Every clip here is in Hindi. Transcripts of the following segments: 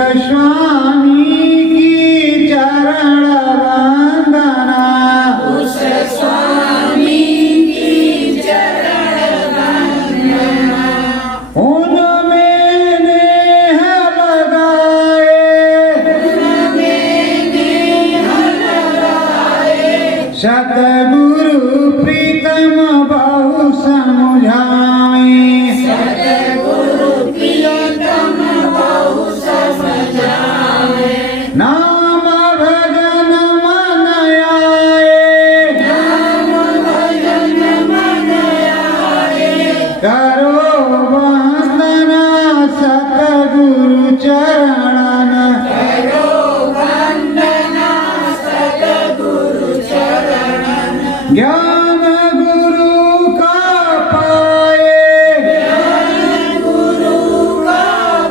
स्वामी की चरण वंदना, उस स्वामी की चरण वंदना। उनमें नेह लगाए, उनमें नेह लगाए। सतगुरु प्रीतम बहु समझाए, सतगुरु प्रियतम बहु समझाए। नाम भजन मन आए, नाम भजन मन आए। करो वंदना सतगुरु चरणन, करो वंदना सतगुरु चरणन। ज्ञान गुरु का पाए, गुरु का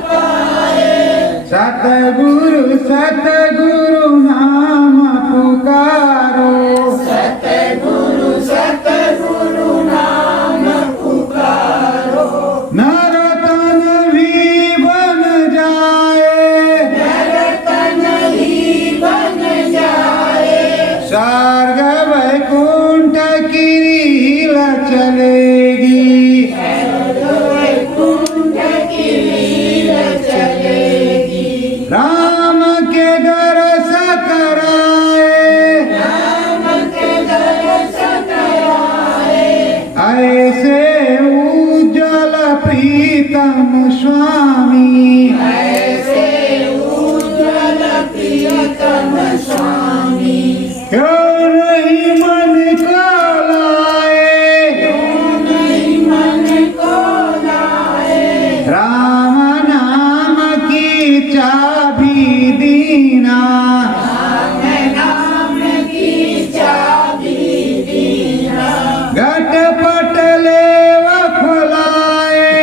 पाए। सतगुरु सतगुरु नाम पुकारो, सतगुरु सतगुरु नाम पुकारो। नर तन भी बन जाए, नरतन ही बन जाए। स्वर्ग वैकुंठ की लीला चलेगी, वैकुंठ की लीला चलेगी। राम के दरस कराए, राम के दरस कराए। ऐसे उज्जवल प्रीतम स्वामी, ऐसे उज्ज्वल प्रियतम स्वामी। क्यों नहीं मन को लाए, नहीं मन को लाए। राम नाम की चाबी दीना, राम नाम की चाबी दीना। घटपट लेव खुलाए,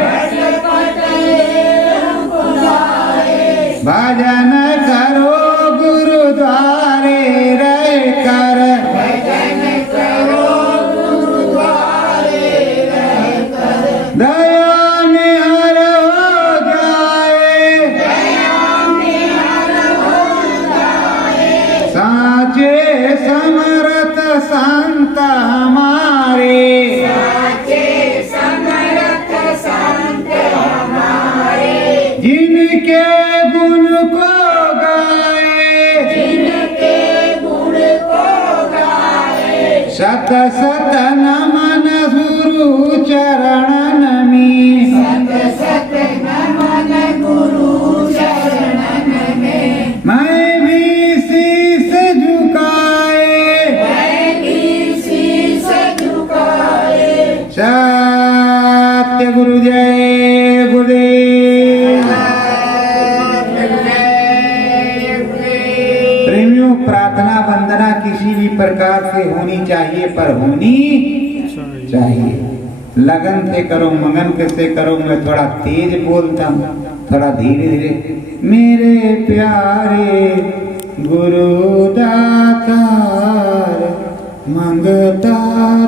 घटपट लेव खुलाए। भजन करो गुरुद्वारे रह कर, भजन करो गुरुद्वारे रहकर। दया निहर हो जाए, दया में हर हो जाए। साचे समरथ संत हमारे, साचे समरथ संत हमारे। जिनके गुण को गाए, जिनके गुण को गाए। सत सत नमन गुरु चरणन में, सत सत नमन गुरु चरणन में। मैं भी शीस झुकाए, मैं भी शीस झुकाए। सत्य गुरु जय गुरुदेव। प्रेमियों, प्रार्थना वंदना किसी भी प्रकार से होनी चाहिए, पर होनी चाहिए। लगन से करो, मगन से करो। मैं थोड़ा तेज बोलता हूँ, थोड़ा धीरे धीरे। मेरे प्यारे गुरु दातार, मंगता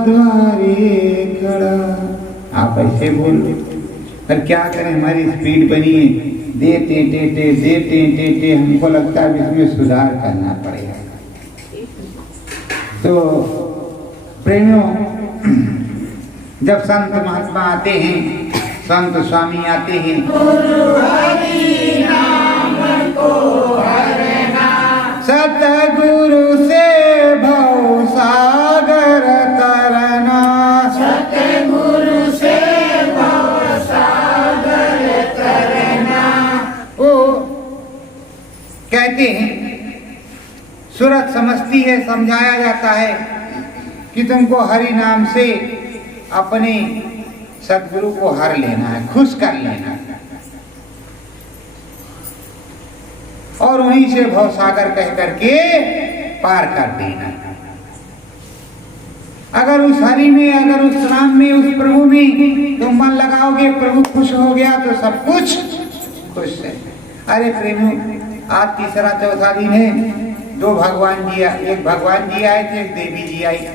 द्वारे खड़ा। आप ऐसे बोल दो। पर क्या करें, हमारी स्पीड बनी है, देते देते देते देते हमको लगता है इसमें सुधार करना पड़ेगा। तो प्रेमियों, जब संत महात्मा आते हैं, संत स्वामी आते हैं, गुरु हरि नाम को हरना। सतगुरु से भव सागर तरना, सतगुरु से भव सागर तरना। वो कहते हैं, सूरत समझती है, समझाया जाता है कि तुमको हरि नाम से अपने सतगुरु को हर लेना है, खुश कर लेना है, और वहीं से भवसागर कह करके पार कर देना है। अगर उस हरि में, अगर उस राम में, उस प्रभु में तुम मन लगाओगे, प्रभु खुश हो गया तो सब कुछ खुश है। अरे प्रेमियों, आज तीसरा चौथा दिन है, दो भगवान जी, एक भगवान जी आए थे, एक देवी जी आई।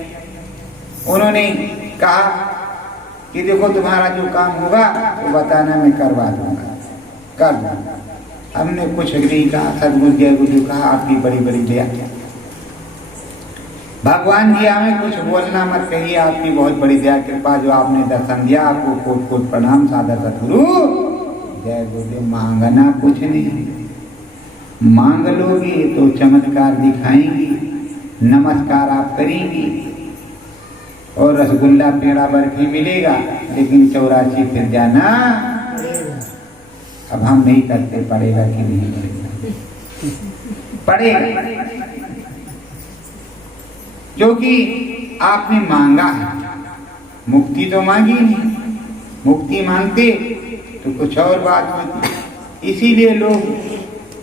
उन्होंने कहा कि देखो तुम्हारा जो काम होगा वो बताना, मैं करवा दूंगा, कर दूंगा। हमने कुछ नहीं कहा, सदगुरु जय गुरु कहा, आपकी बड़ी बड़ी दया। भगवान जी हमें कुछ बोलना मत कहिए, आपकी बहुत बड़ी दया कृपा जो आपने दर्शन दिया, आपको कोट कोट प्रणाम सादर सदगुरु जय गुरुदेव। मांगना कुछ नहीं, मांग लोगे तो चमत्कार दिखाएंगी, नमस्कार आप करेंगी और रसगुल्ला पेड़ा बर्फी मिलेगा, लेकिन 84 फिर जाना अब हम नहीं करते, पड़ेगा कि नहीं पड़ेगा? पड़ेगा, क्योंकि आपने मांगा है, मुक्ति तो मांगी नहीं, मुक्ति मांगते तो कुछ और बात होती। इसीलिए लोग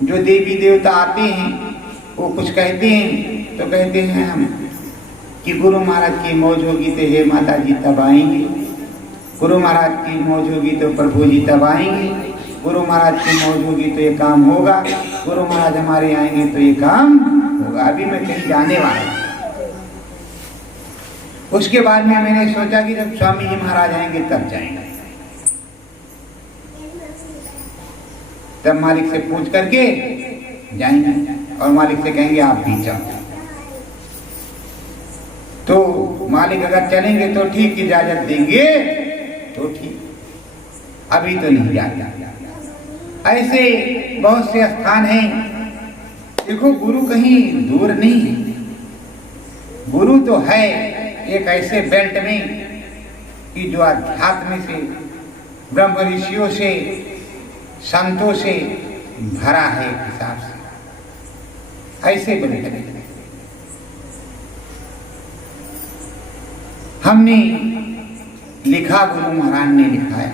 जो देवी देवता आते हैं वो कुछ कहते हैं तो कहते हैं हम कि गुरु महाराज की मौज होगी तो हे माता जी तब आएंगे, गुरु महाराज की मौज होगी तो प्रभु जी तब आएंगे, गुरु महाराज की मौज होगी तो ये काम होगा, गुरु महाराज हमारे आएंगे तो ये काम होगा। अभी मैं कहीं जाने वाला हूं। उसके बाद में मैंने सोचा कि जब स्वामी जी महाराज आएंगे तब जाएंगे, तब मालिक से पूछ करके जाएंगे और मालिक से कहेंगे आप भी जाओ। तो मालिक अगर चलेंगे तो ठीक, इजाजत देंगे तो ठीक, अभी तो नहीं जाता। ऐसे बहुत से स्थान हैं। देखो गुरु कहीं दूर नहीं है, गुरु तो है एक ऐसे बेल्ट में कि जो अध्यात्म से, ब्रह्म ऋषियों से, संतों से भरा है एक हिसाब से, ऐसे बेल्ट में हमने लिखा, गुरु महाराज ने लिखाया,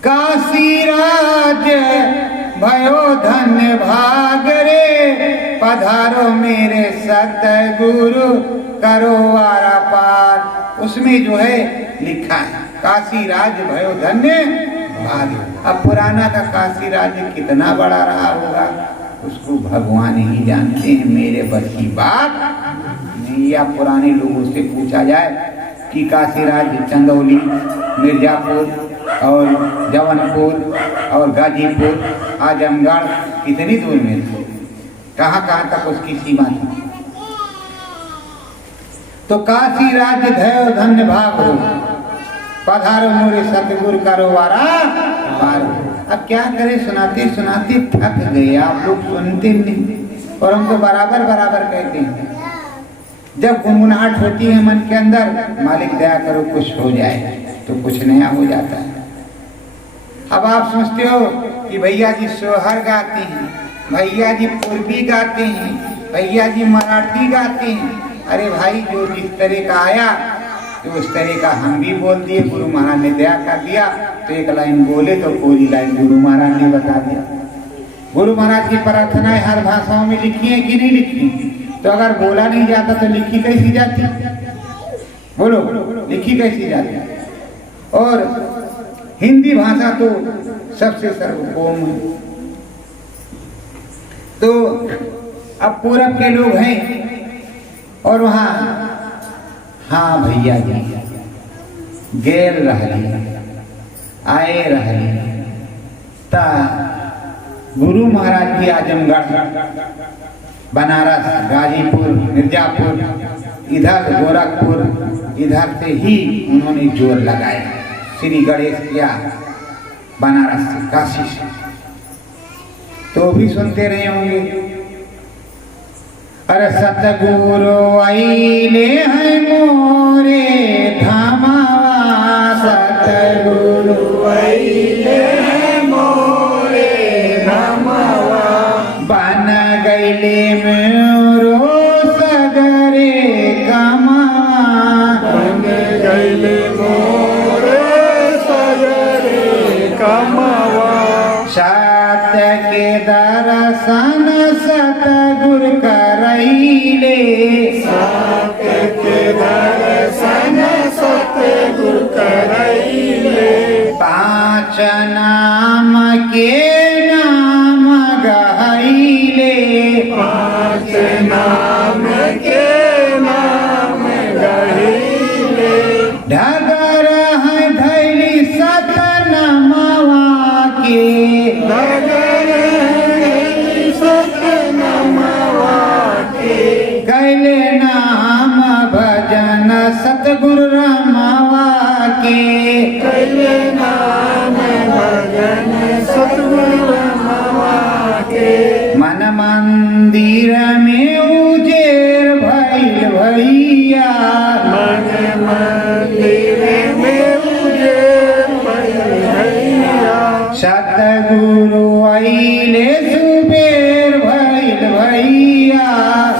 काशी राज भयो धन्य भाग रे, पधारो मेरे सतगुरु करो वारा पार। उसमें जो है लिखा है काशी राज भयो धन्य भाग। अब पुराना का काशी राज्य कितना बड़ा रहा होगा उसको भगवान ही जानते हैं, मेरे बस की बात नहीं। या पुराने लोगों से पूछा जाए कि काशी राज्य चंदौली, मिर्जापुर और जौनपुर और गाजीपुर, आजमगढ़ कितनी दूर में थे, कहाँ कहाँ तक उसकी सीमा थी। तो काशी राज्य धैर्य धन्य भाग हो, पधारो मोरे सतगुरु करो वारा पार। अब क्या करें, सुनाते सुनाते थक गए, आप लोग सुनते नहीं और हम तो बराबर बराबर कहते हैं। जब गुनगुनाहट होती है मन के अंदर, मालिक दया करो कुछ हो जाए, तो कुछ नया हो जाता है। अब आप सोचते हो कि भैया जी सोहर गाते हैं, भैया जी पूर्वी गाते हैं, भैया जी मराठी गाते हैं। अरे भाई जो जिस तरह का आया तो उस तरह का हम भी बोल दिए, गुरु महाराज ने दया कर दिया तो एक लाइन बोले तो पूरी लाइन गुरु महाराज ने बता दिया। गुरु महाराज की प्रार्थनाएं हर भाषाओं में लिखी है कि नहीं लिखी? तो अगर बोला नहीं जाता तो लिखी कैसी जाती? बोलो, लिखी कैसी जाती? और हिंदी भाषा तो सबसे सर्वभौम है। तो अब पूरब के लोग हैं और वहाँ हाँ भैया जी गैर रहली आए रहली ता गुरु महाराज की आजमगढ़, बनारस, गाजीपुर, मिर्जापुर, इधर गोरखपुर, इधर से ही उन्होंने जोर लगाया। श्री गणेश किया बनारस से, काशी से, तो भी सुनते रहे होंगे। अरे सतगुरु आइले हैं मोरे धामावा, सतगुरु आइले हैं मोरे धामावा, बन गईले मेरो सगरे कमावा, बन गईले मोरे सगरे कमावा। सत्य के दर्शन सतगुरु करैले, सत्य के दर्शन सतगुरु करैले, पांच नाम के नाम गहैले, पांच नाम के नाम गहैले, डगर है धैली सत नमवा के, डगर मंदिर में उजेर भइल भैया मन मंदिर में उजेर भइल भैया सतगुरु अइले सुबेर भइल भैया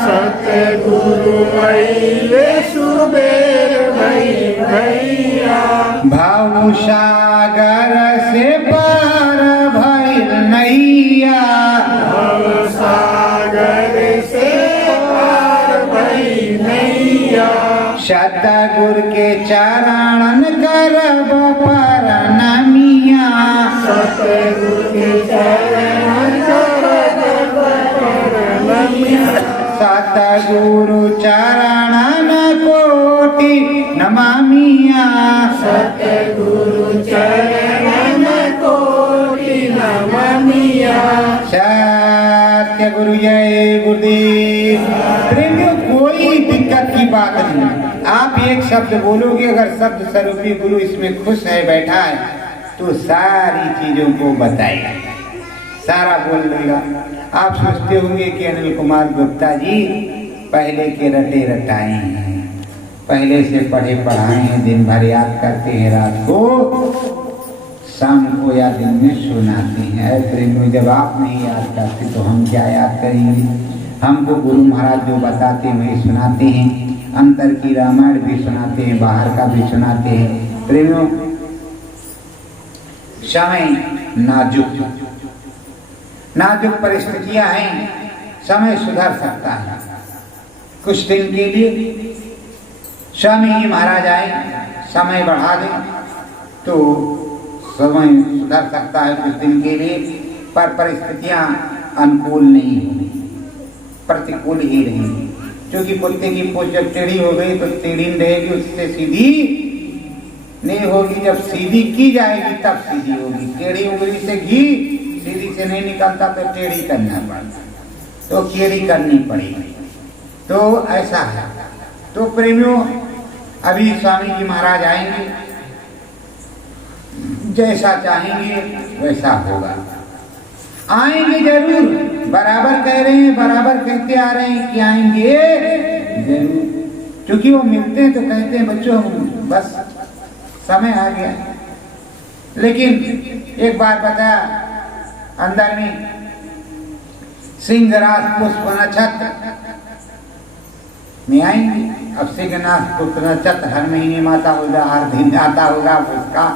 सतगुरु अइले सुबेर भइल भैया भाव सागर से पार भइल नैया सागर से पार भइल नैया सतगुरु के चरणन करब परनमिया सतगुरु के चरण करब परनमिया सतगुरु चरणन कोटि नमामिया सतगुरु चरण कोटि नमामिया सत्य गुरु जय गुरुदेव। प्रेमियों कोई दिक्कत की बात नहीं, आप एक शब्द बोलोगे, अगर शब्द स्वरूपी गुरु इसमें खुश है बैठा है तो सारी चीजों को बताएगा, सारा बोल देगा। आप सोचते होंगे कि अनिल कुमार गुप्ता जी पहले के रटे रटाए हैं, पहले से पढ़े पढ़ाए हैं, दिन भर याद करते हैं, रात को शाम को या दिन में सुनाते हैं। प्रेमियों जब आप नहीं याद करते तो हम क्या याद करेंगे। हमको गुरु महाराज जो बताते हैं वही सुनाते हैं, अंतर की रामायण भी सुनाते हैं, बाहर का भी सुनाते हैं। प्रेमियों समय नाजुक परिस्थितियां हैं, समय सुधर सकता है कुछ दिन के लिए। स्वामी जी महाराज आए, समय बढ़ा दें तो समय सुधर सकता है कुछ दिन के लिए, पर परिस्थितियां अनुकूल नहीं होंगी, प्रतिकूल ही रहेंगी। क्योंकि कुत्ते की पूंछ जब टेढ़ी हो गई तो टेढ़ी रहेगी, उससे सीधी नहीं होगी। जब सीधी की जाएगी तब सीधी होगी। टेढ़ी उंगली से घी सीधी से नहीं निकलता तो टेढ़ी करना पड़ता, तो टेढ़ी करनी पड़ेगी। तो ऐसा है। तो प्रेमियों अभी स्वामी जी महाराज आएंगे, जैसा चाहेंगे वैसा होगा। आएंगे जरूर, बराबर कह रहे हैं, बराबर कहते आ रहे हैं कि आएंगे जरूर। क्योंकि वो मिलते हैं तो कहते हैं बच्चों बस समय आ गया। लेकिन एक बार बताया, अंदर में सिंहराज पुष्प नक्षत्र में आएंगे। अब सिंहनाथ पुष्प नक्षत्र हर महीने में आता होगा, हर दिन आता होगा, उसका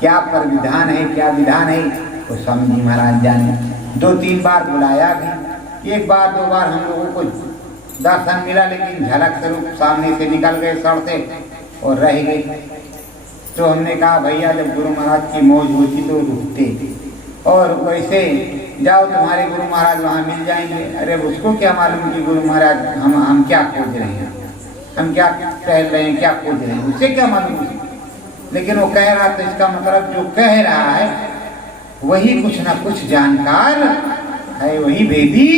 क्या पर विधान है, क्या विधान है वो स्वामी जी महाराज जाने। 2-3 बार बुलाया भी, एक बार 2 बार हम लोगों को दर्शन मिला, लेकिन झलक स्वरूप सामने से निकल गए सड़ते और रह गए। तो हमने कहा भैया जब गुरु महाराज की मौज होती तो रुकते, और वैसे जाओ तुम्हारे गुरु महाराज वहाँ मिल जाएंगे। अरे उसको क्या मालूम कि गुरु महाराज हम क्या खोज रहे हैं, हम क्या कह रहे हैं, क्या खोज रहे हैं, उसे क्या मालूम। लेकिन वो कह रहा तो इसका मतलब जो कह रहा है वही कुछ ना कुछ जानकार है, वही भेदी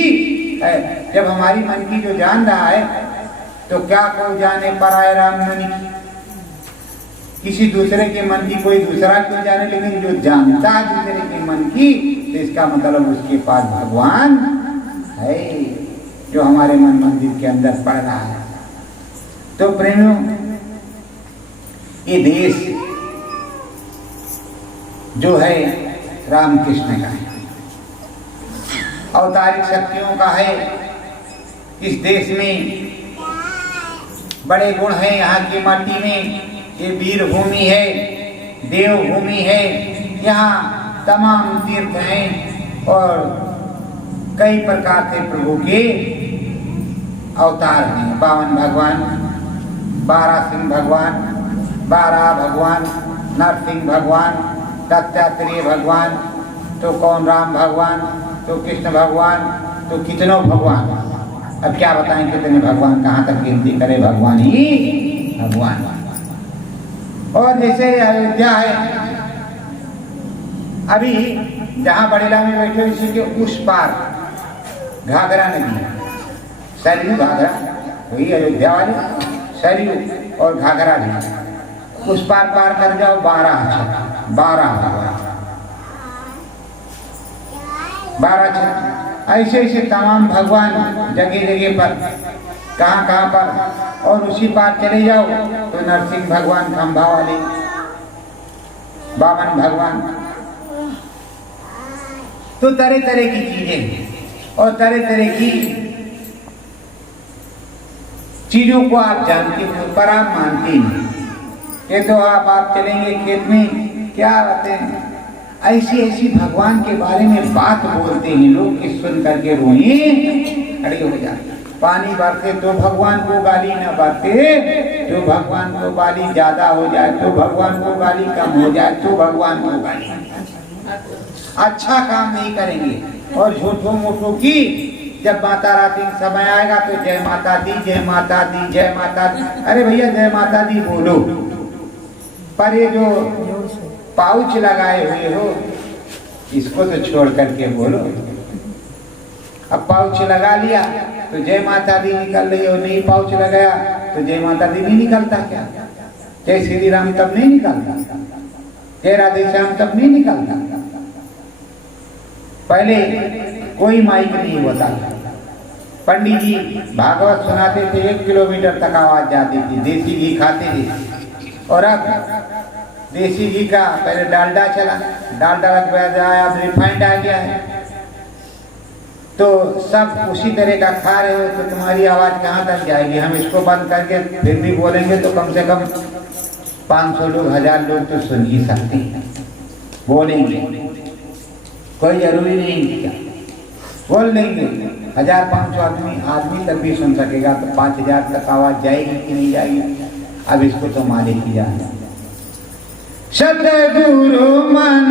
है। जब हमारी मन की जो जान रहा है तो क्या कोई जाने पराए राम मनि की, किसी दूसरे के मन की कोई दूसरा क्यों जाने। लेकिन जो जानता है दूसरे के मन की तो इसका मतलब उसके पास भगवान है जो हमारे मन मंदिर के अंदर पड़ रहा है। तो प्रेमियों ये देश जो है रामकृष्ण का है, अवतारिक शक्तियों का है। इस देश में बड़े गुण हैं। यहाँ की माटी में ये वीर भूमि है, देव भूमि है। यहाँ तमाम तीर्थ हैं और कई प्रकार के प्रभु के अवतार हैं। 52 भगवान, 12 सिंह भगवान, 12 भगवान, नरसिंह भगवान, दत्तात्रेय भगवान, तो कौन राम भगवान, तो कृष्ण भगवान, तो कितनों भगवान। अब क्या बताएं कितने भगवान, कहाँ तक गिनती करे, भगवान ही भगवान। और जैसे अयोध्या है, अभी जहाँ बड़ेला में बैठे इसी के उस पार घाघरा नदी, सरयू घाघरा, वही अयोध्या वाले सरयू और घाघरा भी। उस पार पार कर जाओ 12 छत ऐसे ऐसे तमाम भगवान जगह जगह पर, कहाँ कहाँ पर। और उसी पार चले जाओ तो नरसिंह भगवान खंभा वाले, वामन भगवान, तो तरह तरह की चीजें और तरह तरह की चीजों को आप जानते हो पर आप मानते नहीं। ये तो आप चलेंगे खेत में, क्या बातें ऐसी ऐसी भगवान के बारे में बात बोलते हैं लोग कि सुन करके रोए खड़े हो जाते। पानी बरसे तो भगवान को गाली, न बरसे तो भगवान को गाली, ज्यादा हो जाए तो भगवान को गाली, कम हो जाए तो भगवान को गाली। अच्छा काम नहीं करेंगे और झूठों मूठों की जब माता राती समय आएगा तो जय माता दी, जय माता दी, जय माता दी। अरे भैया जय माता दी बोलो, पर ये जो पाउच लगाए हुए हो इसको तो छोड़ करके बोलो। अब पाउच लगा लिया तो जय माता दी निकल रही हो, नहीं पाउच लगाया तो जय माता दी नहीं निकलता क्या? जय श्री राम तब नहीं निकलता, जय राधे श्याम तब नहीं निकलता। पहले कोई माइक नहीं होता था, पंडित जी भागवत सुनाते थे, 1 किलोमीटर तक आवाज जाती थी, देसी घी खाते थे। और अब देसी घी का पहले डालडा चला, डालडा रख आया, अब रिफाइंड आ गया है, तो सब उसी तरह का खा रहे हो तो तुम्हारी आवाज कहाँ तक जाएगी? हम इसको बंद करके फिर भी बोलेंगे तो कम से कम 500 लोग 1000 लोग तो सुन ही सकते हैं, बोलेंगे, कोई जरूरी नहीं क्या बोल लेंगे। 1500 आदमी तक भी सुन सकेगा तो 5000 तक आवाज जाएगी कि नहीं जाएगी? अब इसको तो मालिक ही जाने। सतगुरु मन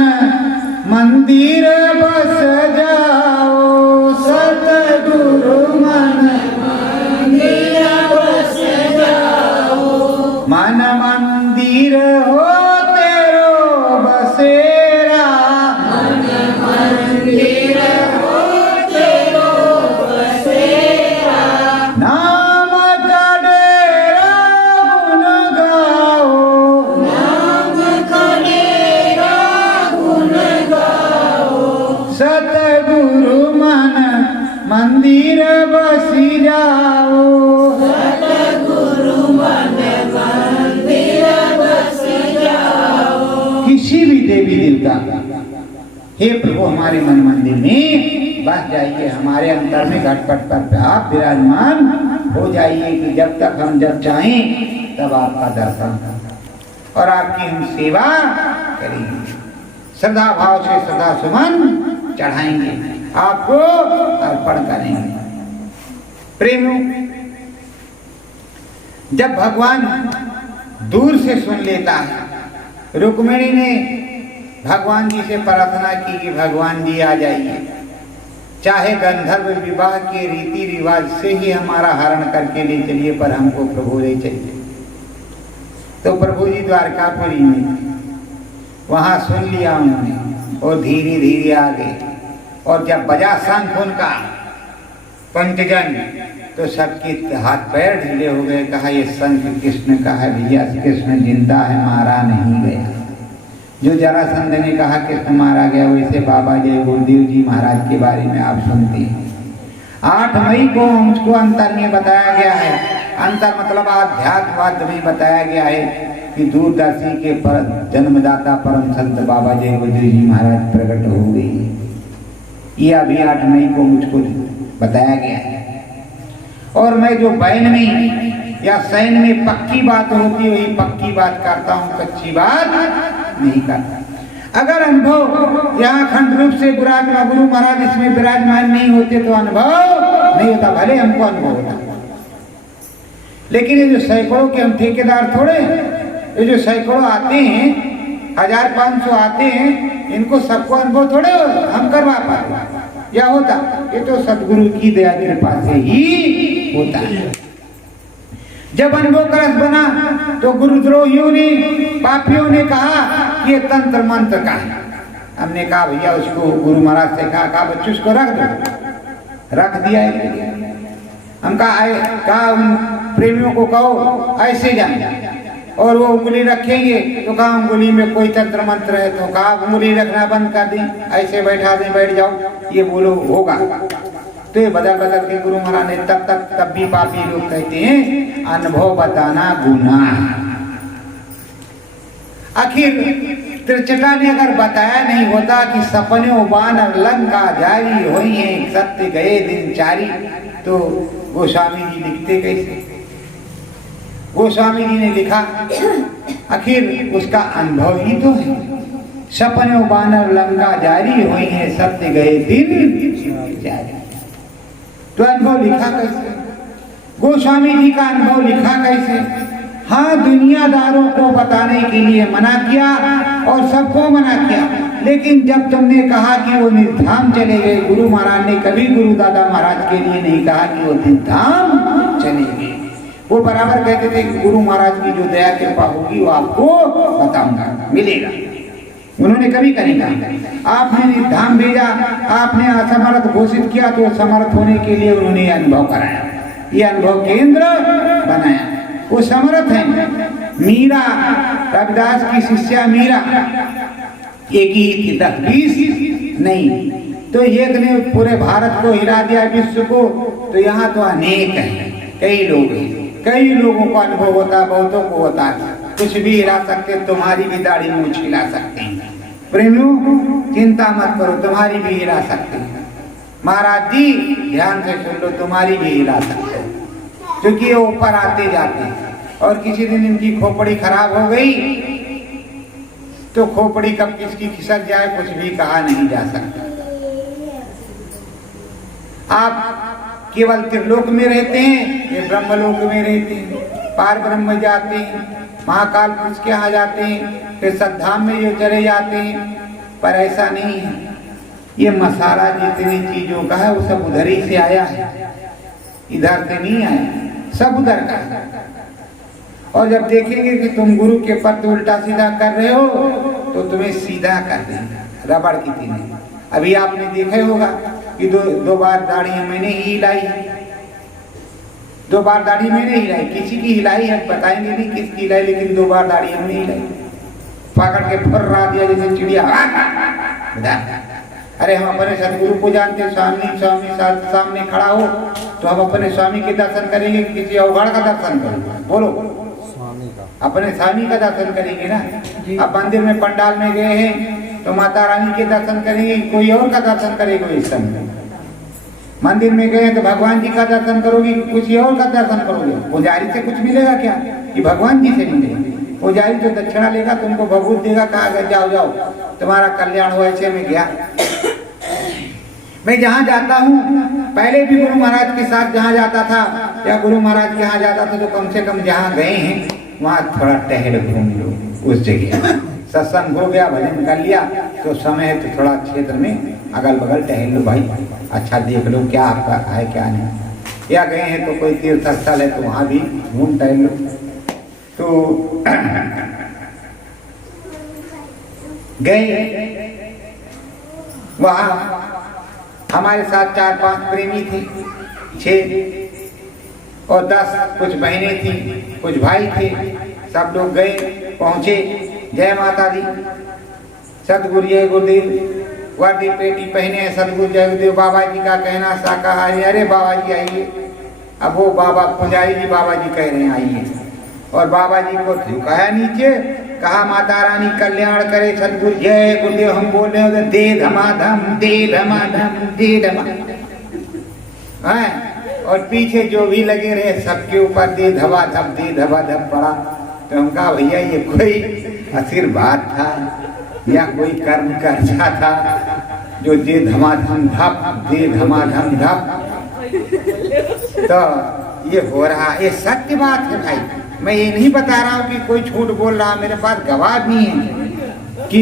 मंदिर बस जाओ, सतगुरु मन मंदिर बस जाओ, मन मंदिर हो तेरो बसेरा, मन मंदिर हो तेरो बसेरा, नाम का डेरा गुन गाओ, नाम का डेरा गुन गाओ, सतगुरु मन मंदिर बसी जाओ, सतगुरु मन मंदिर बसी जाओ। किसी भी देवी देवता, हे प्रभु हमारे मन मंदिर में बस जाइए, हमारे अंतर में घटपट पर आप विराजमान हो जाइए कि जब तक हम जब चाहें तब आपका दर्शन और आपकी हम सेवा करेंगे, श्रद्धा भाव से सदा सुमन चढ़ाएंगे, आपको अर्पण करेंगे। प्रेम जब भगवान दूर से सुन लेता है, रुक्मिणी ने भगवान जी से प्रार्थना की कि भगवान जी आ जाइए, चाहे गंधर्व विवाह के रीति रिवाज से ही हमारा हरण करके ले चलिए, पर हमको प्रभु ले चलिए। तो प्रभु जी द्वारकापुरी में वहां सुन लिया उन्होंने और धीरे धीरे आ गए। और जब बजा शंख उनका पंचजन तो सबके हाथ पैर ढीले हो गए। कहा ये शंख कृष्ण का है भैया, कृष्ण जिंदा है, मारा नहीं गया। जो जरासंध ने कहा कृष्ण मारा गया, वैसे बाबा जय गुरुदेव जी महाराज के बारे में आप सुनते हैं। 8 मई को उसको अंतर में बताया गया है, अंतर मतलब आध्यात्मवाद में बताया गया है कि दूरदर्शी के जन्मदाता परम संत बाबा जय गुरुदेव जी महाराज प्रकट हो गई। ये अभी 8 मई को मुझको बताया गया है। और मैं जो बैन में या सैन में पक्की बात होती है वही पक्की बात करता हूँ, कच्ची बात नहीं करता। अगर अनुभव यहाँ अखंड रूप से गुरु महाराज इसमें विराजमान नहीं होते तो अनुभव नहीं होता, भले हमको अनुभव होता। लेकिन ये जो सैकड़ों के हम ठेकेदार थोड़े, ये जो सैकड़ों आते हैं, 1500 आते हैं, इनको सबको अनुभव थोड़े हम करवा पाते या होता। ये तो सदगुरु की दया कृपा से ही होता है। जब अनुभव का रस बना तो गुरुद्रोहियों ने, पापियों ने कहा कि ये तंत्र मंत्र का है। हमने कहा भैया उसको गुरु महाराज से कहा बच्चों उसको रख दो, रख दिया। हम कहा उन प्रेमियों को कहो ऐसे जाए, और वो उंगली रखेंगे तो कहा उंगली में कोई तंत्र मंत्र है, तो कहा उंगली रखना बंद कर दें, ऐसे बैठा दें, बैठ जाओ, ये बोलो होगा। तो ये बदल बदल के गुरु महाराज ने तब भी पापी लोग कहते हैं अनुभव बताना गुनाह। आखिर त्रिचटा ने अगर बताया नहीं होता कि सपने बानर लंका जारी हुई है सत्य गए दिन चारी, तो गोस्वामी जी लिखते कैसे? गोस्वामी जी ने लिखा आखिर उसका अनुभव ही तो है। सपने बानर लंका जारी हुई है सत्य गए दिन जारी, तो अनुभव लिखा कैसे? गोस्वामी जी का अनुभव लिखा कैसे? हाँ, दुनियादारों को बताने के लिए मना किया और सबको मना किया, लेकिन जब तुमने कहा कि वो निधाम चले गए, गुरु महाराज ने कभी गुरु दादा महाराज के लिए नहीं कहा कि वो निधाम चले गए। वो बराबर कहते थे कि गुरु महाराज की जो दया कृपा होगी वो आपको बताऊंगा, मिलेगा। उन्होंने कभी नहीं कहा। आपने निधाम भेजा, आपने असमर्थ घोषित किया, तो समर्थ होने के लिए उन्होंने अनुभव कराया, ये अनुभव केंद्र बनाया। वो समर्थ है। मीरा, रविदास की शिष्या मीरा एक ही थी, 10-20 नहीं, तो एक ने पूरे भारत को हिला दिया, विश्व को। तो यहाँ तो अनेक है, कई लोग हैं, कई लोगों को अनुभव होता, बहुतों को होता है। कुछ भी हिला सकते, तुम्हारी भी दाढ़ी मूछ हिला सकते हैं। प्रेमियों, चिंता मत करो, तुम्हारी भी हिला सकते हैं। महाराज जी ध्यान से सुन लो, तुम्हारी भी हिला सकते हैं, क्योंकि ये ऊपर आते जाते हैं। और किसी दिन इनकी खोपड़ी खराब हो गई तो खोपड़ी कब किसकी खिसक जाए कुछ भी कहा नहीं जा सकता। आप केवल त्रिलोक में रहते हैं, ये ब्रह्मलोक में रहते हैं, पार ब्रह्म जाते हैं, महाकाल पुरुष के यहाँ जाते हैं, फिर सद्धाम में जो चले जाते हैं। पर ऐसा नहीं है, ये मसाला जितनी चीजों का है वो सब उधर ही से आया है, इधर से नहीं आया, सब उधर का है। और जब देखेंगे कि तुम गुरु के पद उल्टा सीधा कर रहे हो तो तुम्हें सीधा कर देंगे रबड़ की तीन। अभी आपने देखा होगा कि दो बार दाढ़ी मैंने ही हिलाई, 2 बार दाढ़ी मैंने हिलाई, किसी की हिलाई है बताएंगे नहीं किसकी हिलाई, लेकिन 2 बार दाढ़ी हमने हिलाई, पकड़ के फर्रा दिया जैसे चिड़िया। अरे हम अपने सदगुरु को जानते, स्वामी सामने खड़ा हो तो हम अपने स्वामी के दर्शन करेंगे, किसी अवगढ़ का दर्शन करेंगे? बोलो, स्वामी का, अपने स्वामी का दर्शन करेंगे ना। अब मंदिर में पंडाल में गए हैं तो माता रानी के दर्शन करेंगे, कोई और का दर्शन करेंगे? इस समय मंदिर में गए तो भगवान जी का दर्शन करोगे, कुछ और का दर्शन करोगे? पुजारी से कुछ मिलेगा क्या कि भगवान जी से मिलेगा? पुजारी जो दक्षिणा लेगा तुमको भभूत देगा, कहा जाओ जाओ तुम्हारा कल्याण हो। ऐसे में गया मैं जहाँ जाता हूँ, पहले भी गुरु महाराज के साथ जहाँ जाता था या गुरु महाराज के यहाँ जाता था तो कम से कम जहाँ गए हैं वहाँ थोड़ा टहल घूम लो, उस जगह सत्संग हो गया, भजन कर लिया तो समय है तो थोड़ा क्षेत्र में अगल बगल टहल लो भाई, अच्छा देख लो क्या आपका है क्या नहीं। या गए हैं तो कोई तीर्थ स्थल है तो वहाँ भी घूम टहल लो। तो गए वहाँ हमारे साथ 4-5 प्रेमी थे, 6 और 10, कुछ बहनें थी, कुछ भाई थे, सब लोग गए, पहुंचे। जय माता दी, सतगुरु जय गुरुदेव, वर्दी पेटी पहने सतगुरु जय गुरुदेव, बाबा जी का कहना शाकाहारी, अरे बाबा जी आइए। अब वो बाबा पुजारी जी बाबा जी कह रहे हैं आइए, और बाबा जी को झुकाया नीचे, कहा माता रानी कल्याण करे, सतगुरु जय गुरुदेव। हम बोल रहे हो दे धमाधम दे धमाधम दे धमाधम, और पीछे जो भी लगे रहे सबके ऊपर दे धमाधम पड़ा। तो हम कहा भैया ये कोई आशीर्वाद था या कोई कर्म कर्जा था जो दे धमाधम धप। तो ये हो रहा, ये सत्य बात है भाई, मैं ये नहीं बता रहा हूँ कि कोई झूठ बोल रहा, मेरे पास गवाह भी है कि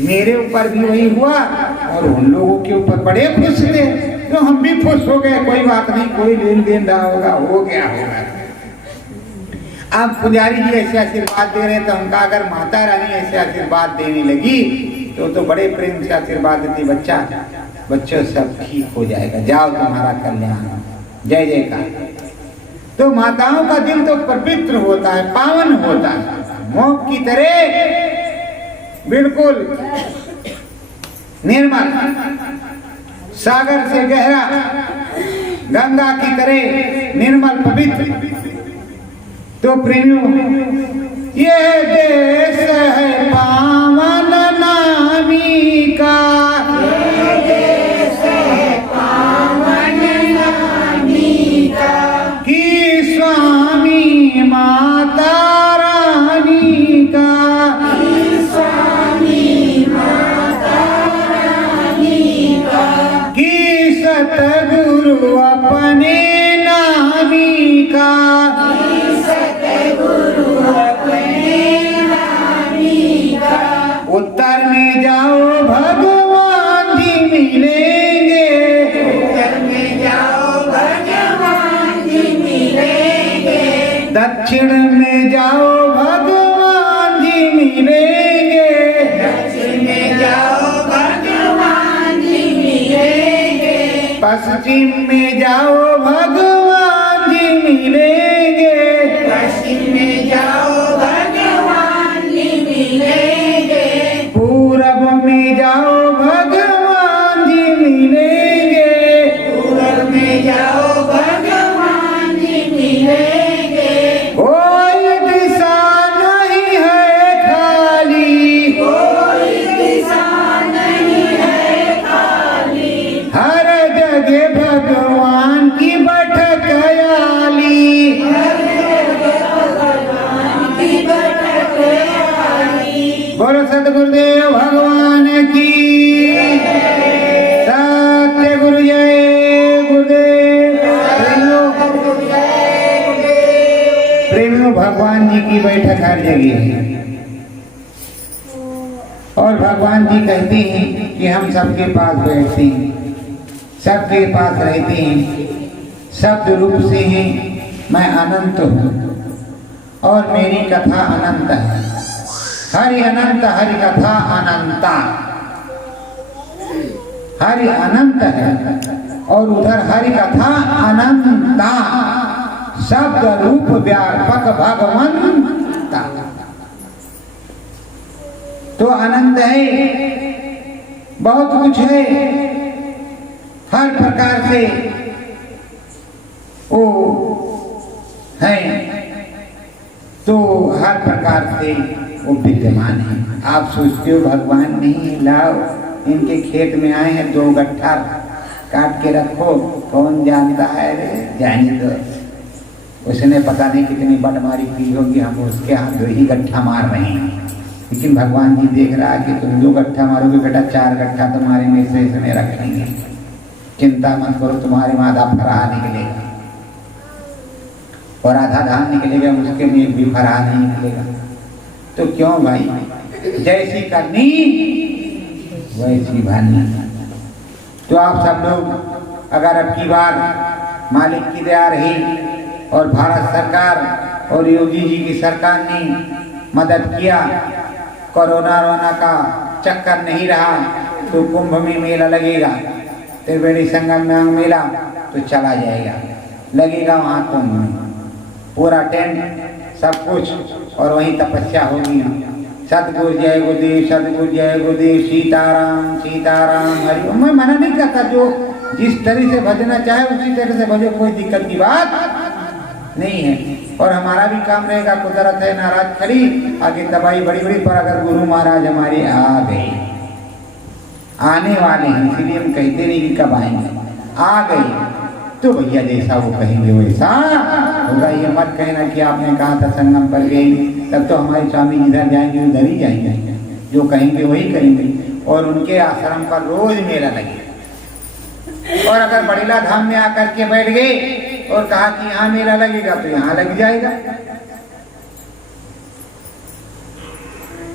मेरे ऊपर भी वही हुआ और उन लोगों के ऊपर बड़े खुश थे, तो हम भी खुश हो गए। कोई बात नहीं, कोई लेन देन रहा होगा, हो गया होगा। अब पुजारी जी ऐसे आशीर्वाद दे रहे हैं तो हमका अगर माता रानी ऐसे आशीर्वाद देने लगी तो बड़े प्रेम से आशीर्वाद देती, बच्चों सब ठीक हो जाएगा, जाओ तुम्हारा कल्याण, जय जयकार। तो माताओं का दिल तो पवित्र होता है, पावन होता है, मोम की तरह बिल्कुल निर्मल, सागर से गहरा, गंगा की तरह निर्मल पवित्र। तो प्रेमियों, ये देश है पावन नामी का, ये देश है पावन नामी का, कि स्वामी माता रानी का, कि स्वामी माता रानी का, कि सतगुरु अपने नामी का, कि सतगुरु अपने नामी का, उत्तर में जाओ भगवान जी मिलेंगे, उत्तर में जाओ भगवान जी मिलेंगे, दक्षिण में जाओ भगवान जी मिलेंगे, दक्षिण में जाओ भगवान जी मिलेंगे, पश्चिम में जाओ भगवान जी मिलेंगे, पश्चिम में जाओ भगवान जी मिलेंगे, पूरब में जाओ भगवान जी मिलेंगे, पूरब में जाओ भगवान जी मिलेंगे, कोई दिशा नहीं है खाली, कोई दिशा नहीं है खाली, हर जगह भगवान की बैठक आली। भगवान की बैठक आली। बोलो सतगुरुदेव भगवान की, सत्य गुरु जय गुरुदेव। प्रेमियों, भगवान जी की बैठक हर जगह है और भगवान जी कहते हैं कि हम सबके पास बैठते हैं, सबके पास रहते हैं, शब्द रूप से हैं, मैं अनंत हूँ और मेरी कथा अनंत है। हरि अनंत, हरि कथा अनंता। हरि अनंत है और उधर हरि कथा अनंता, शब्द रूप व्यापक भगवंता। तो अनंत है, बहुत कुछ है, हर प्रकार से वो है, तो हर प्रकार से वो विद्यमान है। आप सोचते हो भगवान नहीं, लाओ इनके खेत में आए हैं, 2 गट्ठा काट के रखो, कौन जानता है रे, जाने दो। उसने पता नहीं कितनी बटमारी की होगी, हम उसके हाथ 2 ही गट्ठा मार रहे हैं, लेकिन भगवान जी देख रहा है कि तुम 2 गट्ठा मारोगे बेटा, 4 गट्ठा तुम्हारे में से इसमें रखेंगे, चिंता मत करो, तुम्हारे में आधा फराह निकलेगा और आधा धान निकलेगा, उसके में भी फराह नहीं निकलेगा। तो क्यों भाई, जैसी करनी वैसी भरनी। तो आप सब लोग अगर अब की बार मालिक की दया रही और भारत सरकार और योगी जी की सरकार ने मदद किया, कोरोना रोना का चक्कर नहीं रहा, तो कुंभ में मेला लगेगा, त्रिवेणी संगम में मेला तो चला जाएगा, लगेगा वहाँ कुंभ में, पूरा टेंट सब कुछ, और वहीं तपस्या होगी। सतगुरु जय गुरुदेव, सतगुरु जय गुरुदेव, सीताराम सीताराम हरि ओम। मैं मना नहीं करता, जो जिस तरह से भजना चाहे उसी तरह से भजो, कोई दिक्कत की बात नहीं है। और हमारा भी काम रहेगा, कुदरत है नाराज खड़ी, आगे दवाई बड़ी बड़ी, पर अगर गुरु महाराज हमारे आ गए, आने वाले हैं, इसलिए हम कहते नहीं कि कब आएंगे, आ गए तो भैया जैसा वो कहेंगे वैसा होगा। ये मत कहना कि आपने कहा था संगम पर गए, तब तो हमारे स्वामी जिधर जाएंगे उधर ही जाएंगे, जो कहेंगे वही करेंगे। और उनके आश्रम पर रोज मेला लगे, और अगर बड़ीला धाम में आकर के बैठ गए और कहा कि यहाँ मेला लगेगा तो यहाँ लग जाएगा,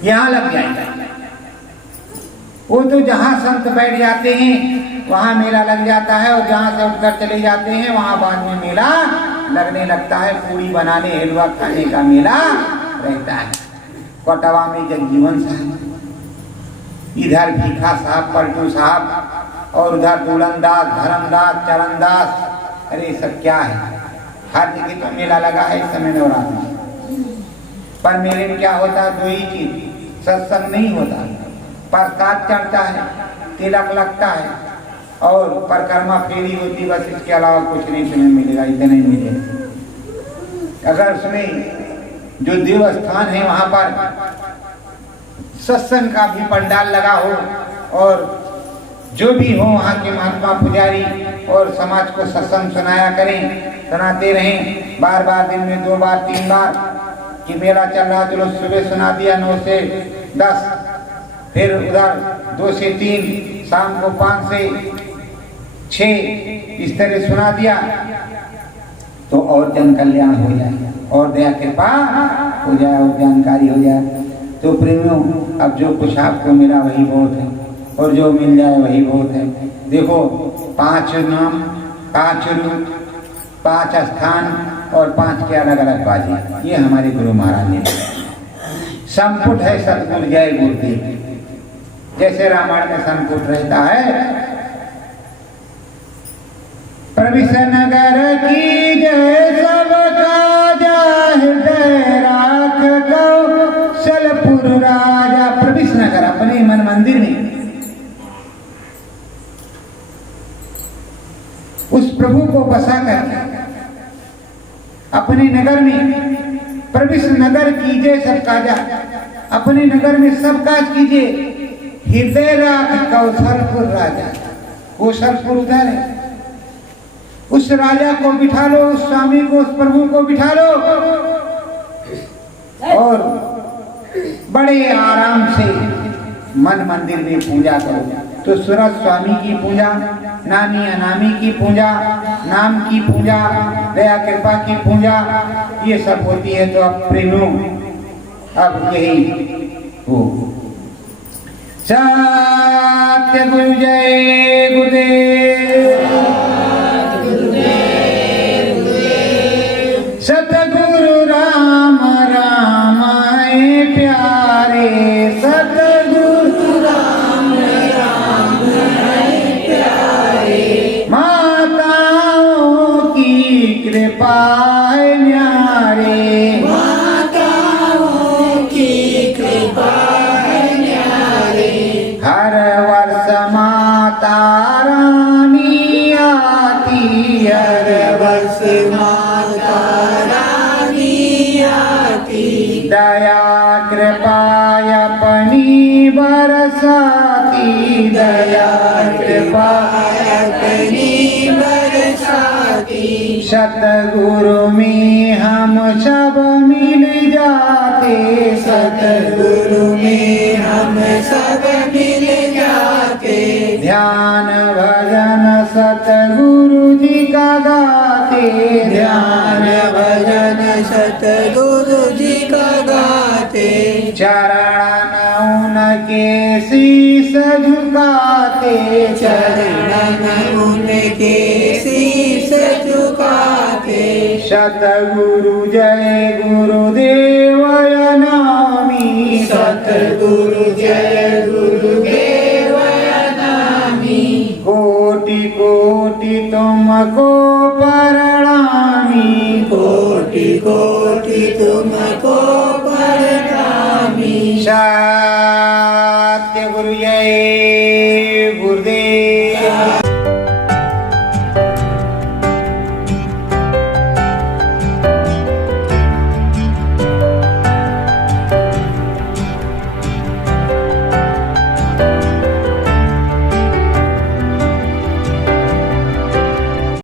यहाँ लग जाएगा। वो तो जहाँ संत बैठ जाते हैं वहाँ मेला लग जाता है, और जहाँ से उठकर चले जाते हैं वहाँ बाद में मेला लगने लगता है। पूरी बनाने हलवा खाने का मेला रहता है। कोटवा में जगजीवन साहब, इधर भीखा साहब, पलटू साहब, और उधर दुलनदास, धर्मदास, चरणदास, अरे सब क्या है, हर जगह तो मेला लगा है इस समय नवरात्र। पर मेले में क्या होता है, 2 ही चीज, सत्संग नहीं होता, प्रसाद चढ़ता है, तिलक लगता है, और परिक्रमा फेरी होती, बस इसके अलावा कुछ नहीं तुम्हें मिलेगा, इतना ही मिलेगा। अगर उसमें जो देव स्थान है वहां पर सत्संग का भी पंडाल लगा हो और जो भी हो वहाँ के महात्मा पुजारी और समाज को सत्संग सुनाया करें, सुनाते रहें, बार बार दिन में 2 बार 3 बार कि मेला चल रहा, चलो सुबह सुना दिया 9 से 10, फिर उधर 2 से 3, शाम को 5 से 6 इस तरह सुना दिया तो और जन कल्याण हो जाए और दया कृपा हो जाए और जानकारी हो जाए। तो प्रेमियों, अब जो कुछ आपको मिला वही बहुत है और जो मिल जाए वही बहुत है। देखो 5 नाम, 5 रूप, 5 स्थान और 5 के अलग अलग बाजी, ये हमारे गुरु महाराज ने संपुट है सतगुरु जय गुरुदेव। जैसे रामायण में संपुट रहता है, प्रविश नगर की जय सब काजा, हृदय राख कौशलपुर राजा। प्रविश नगर अपने मन मंदिर में उस प्रभु को बसा कर अपने नगर में प्रविश नगर कीजिए सब काजा, अपने नगर में सब काज कीजिए। हृदय राख कौशलपुर राजा, कौशलपुर उधर है, उस राजा को बिठा लो, उस स्वामी को, उस प्रभु को बिठा लो और बड़े आराम से मन मंदिर में पूजा करो। तो सूरज स्वामी की पूजा, नामी अनामी की पूजा, नाम की पूजा, दया कृपा की पूजा, ये सब होती है। तो अब प्रेमियों, अब यही हो। सत्य गुरु जय गुरुदेव, सतगुरु राम रामाए प्यारे, सतगुरु राम राम है प्यारे, माताओं की कृपा है न्यारे, माताओं की कृपा है न्यारे, हर वर्ष माता रानी आती, हर वर्ष माता रानी आती, दया कृपा अपनी बरसाती, दया कृपा अपनी बरसाती, सतगुरु में हम सब मिल जाते, सतगुरु में हम सब मिल जाते, ध्यान भजन सतगुरु जी का गाते, ध्यान भजन सतगुरु जी का गाते, चरण उनके शीस झुकाते, चरण उनके शीस झुकाते, सतगुरु जय गुरुदेव नामी, सतगुरु जय गुरुदेव नामी, कोटि कोटि तुमको प्रणामी, कोटि कोटि तुमको प्रणामी, सत्य गुरु जय